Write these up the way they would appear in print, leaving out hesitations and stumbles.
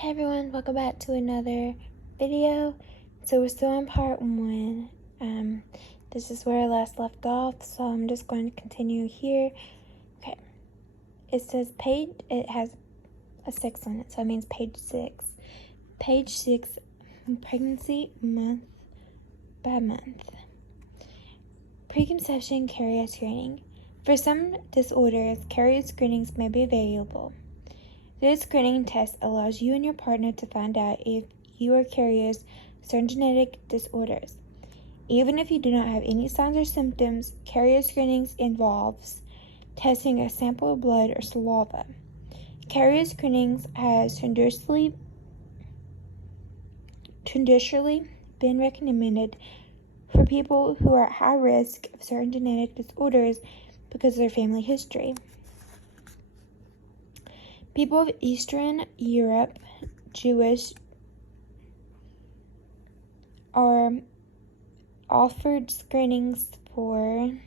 Hey everyone, welcome back to another video. So we're still on part 1. This is where I last left off, so I'm just going to continue here. Okay, it says page, it has a 6 on it, so it means page 6. Page 6, pregnancy month by month. Preconception carrier screening. For some disorders, carrier screenings may be available. This screening test allows you and your partner to find out if you are carriers of certain genetic disorders. Even if you do not have any signs or symptoms, carrier screenings involves testing a sample of blood or saliva. Carrier screenings has traditionally been recommended for people who are at high risk of certain genetic disorders because of their family history. People of Eastern Europe, Jewish, are offered screenings for, I'm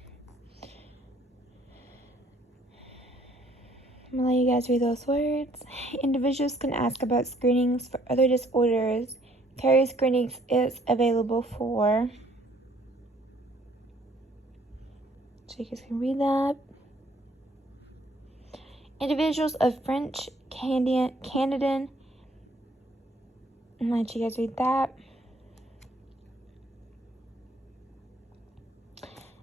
going to let you guys read those words. Individuals can ask about screenings for other disorders. Carrier screenings is available for, so you guys can read that. Individuals of French, Canadian, I'll let you guys read that.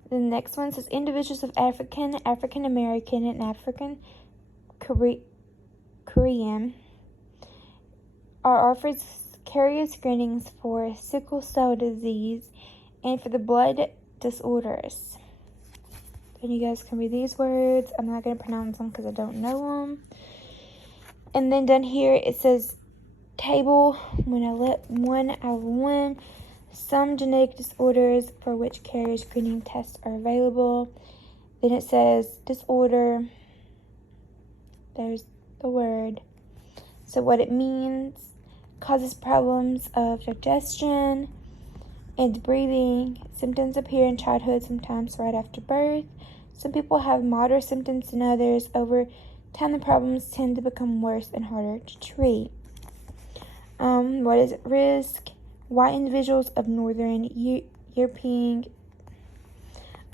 The next one says individuals of African American, and African Korean are offered carrier screenings for sickle cell disease and for the blood disorders. And you guys can read these words. I'm not going to pronounce them because I don't know them. And then down here it says table 1 out of 1. Some genetic disorders for which carrier screening tests are available. Then it says disorder. There's the word. So what it means: causes problems of digestion and breathing. Symptoms appear in childhood, sometimes right after birth. Some people have milder symptoms than others. Over time, the problems tend to become worse and harder to treat. What is at risk? White individuals of Northern European.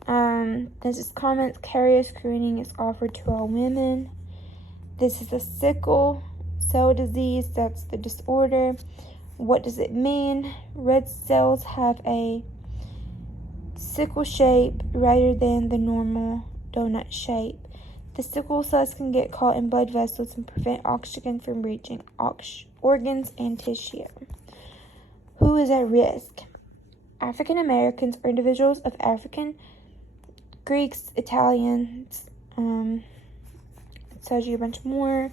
This is comments. Carrier screening is offered to all women. This is a sickle cell disease. That's the disorder. What does it mean? Red cells have a sickle shape rather than the normal donut shape. The sickle cells can get caught in blood vessels and prevent oxygen from reaching organs and tissue. Who is at risk? African Americans or individuals of African, Greeks, Italians. It tells you a bunch more.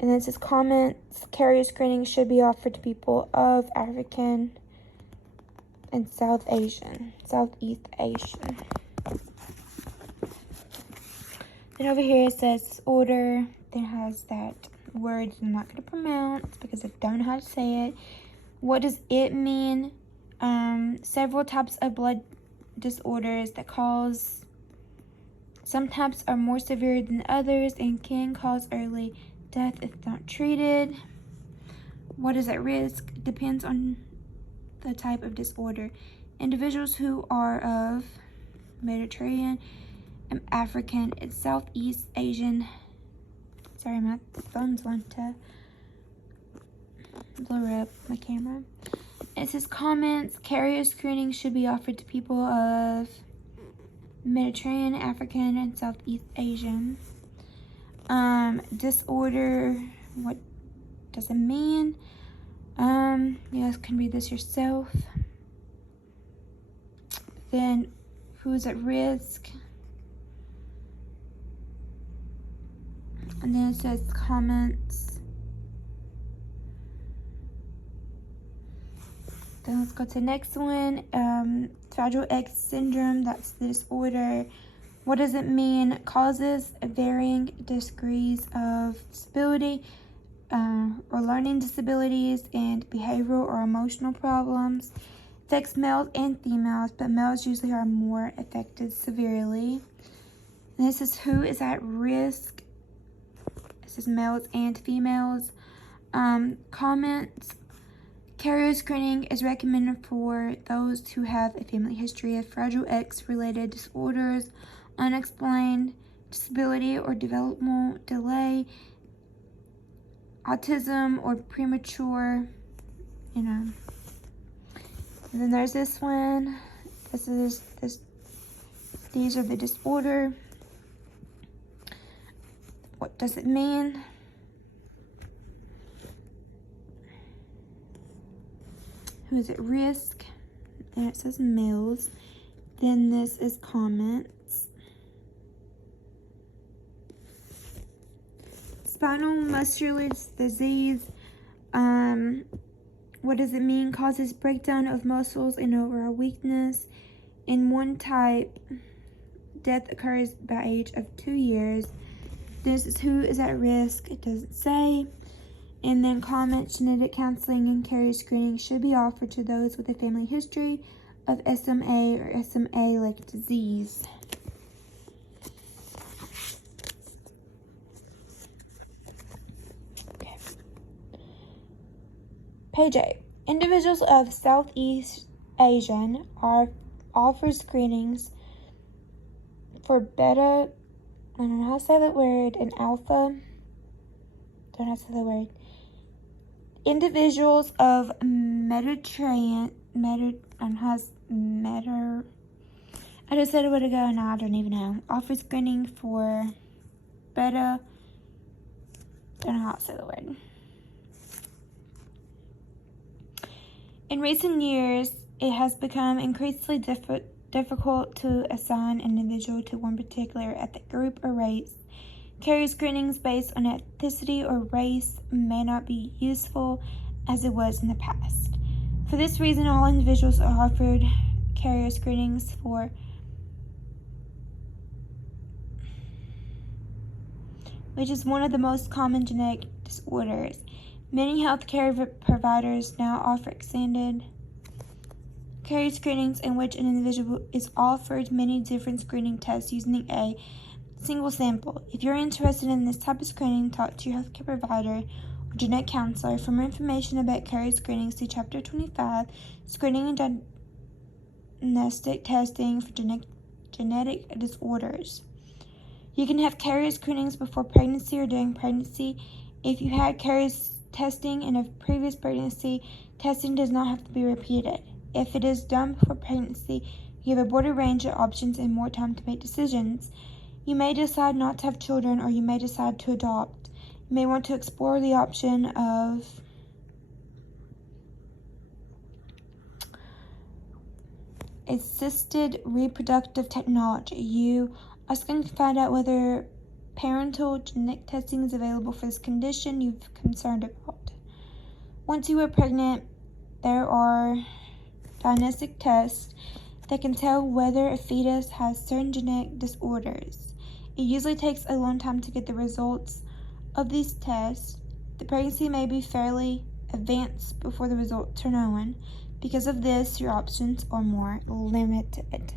And then it says comments. Carrier screening should be offered to people of African and Southeast Asian. Then over here it says disorder. Then it has that word I'm not going to pronounce because I don't know how to say it. What does it mean? Several types of blood disorders that cause, some types are more severe than others and can cause early death if not treated. What is at risk? Depends on the type of disorder. Individuals who are of Mediterranean, African, and Southeast Asian. Sorry, my phone's want to blur up my camera. It says comments. Carrier screening should be offered to people of Mediterranean, African, and Southeast Asian. Disorder. What does it mean? You guys can read this yourself. Then, who's at risk? And then it says comments. Then let's go to the next one. Fragile X syndrome, that's the disorder. What does it mean? Causes varying degrees of disability or learning disabilities and behavioral or emotional problems. Affects males and females, but males usually are more affected severely. And this is who is at risk. This is males and females. Comments. Carrier screening is recommended for those who have a family history of Fragile X-related disorders, unexplained disability or developmental delay, autism, or premature, And then there's this one. These are the disorder. What does it mean? Who is at risk? And it says males. Then this is comments. Spinal muscular disease. What does it mean? Causes breakdown of muscles and overall weakness. In one type, death occurs by age of 2 years. This is who is at risk. It doesn't say. And then comments, genetic counseling and carrier screening should be offered to those with a family history of SMA or SMA-like disease. Okay. Page 8. Individuals of Southeast Asian are offered screenings for beta, I don't know how to say that word, and alpha. Don't know how to say the word. Individuals of Mediterranean, I just said a word ago and now I don't even know. Offer screening for beta, don't know how to say the word. In recent years, it has become increasingly difficult to assign an individual to one particular ethnic group or race. Carrier screenings based on ethnicity or race may not be useful as it was in the past. For this reason, all individuals are offered carrier screenings for which is one of the most common genetic disorders. Many healthcare providers now offer extended carrier screenings in which an individual is offered many different screening tests using a single sample. If you're interested in this type of screening, talk to your healthcare provider or genetic counselor. For more information about carrier screening, see Chapter 25, Screening and Diagnostic Testing for Genetic Disorders. You can have carrier screenings before pregnancy or during pregnancy. If you had carrier testing in a previous pregnancy, testing does not have to be repeated. If it is done before pregnancy, you have a broader range of options and more time to make decisions. You may decide not to have children, or you may decide to adopt. You may want to explore the option of assisted reproductive technology. You also can find out whether parental genetic testing is available for this condition you're concerned about. Once you are pregnant, there are diagnostic tests that can tell whether a fetus has certain genetic disorders. It usually takes a long time to get the results of these tests. The pregnancy may be fairly advanced before the results are known. Because of this, your options are more limited.